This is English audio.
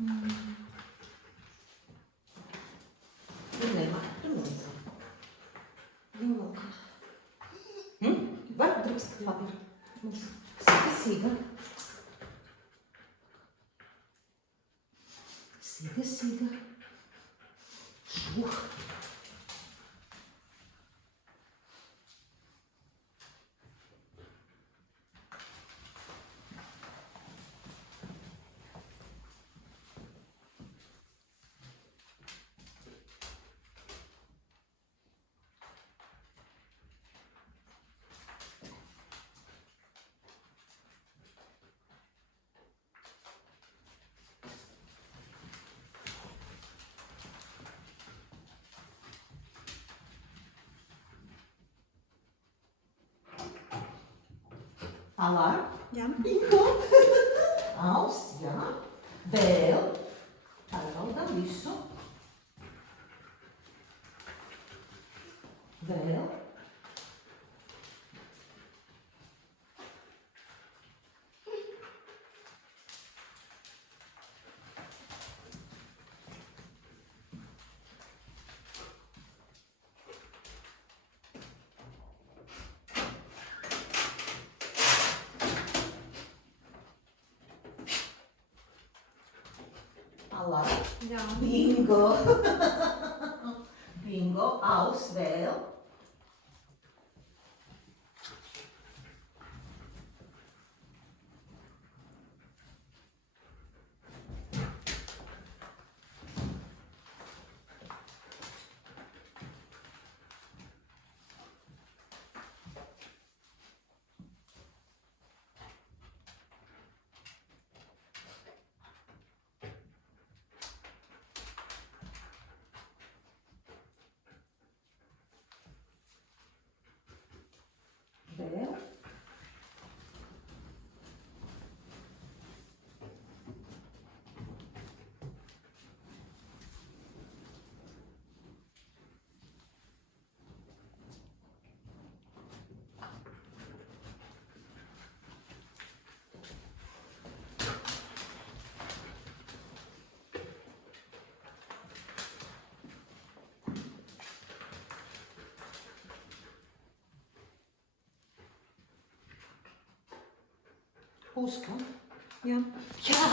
Нема, тримайся. Ну-ка. Vai, drusku papīra. Sīga. Sīga. Šuh. Alarm. Ja. Bingo. Aus, jā. Vēl. Pārbaudām visu. Vēl. Alarm. Ja. Bingo. Bingo. Aus, vēl. Vēl. Puska. Ja. Jā.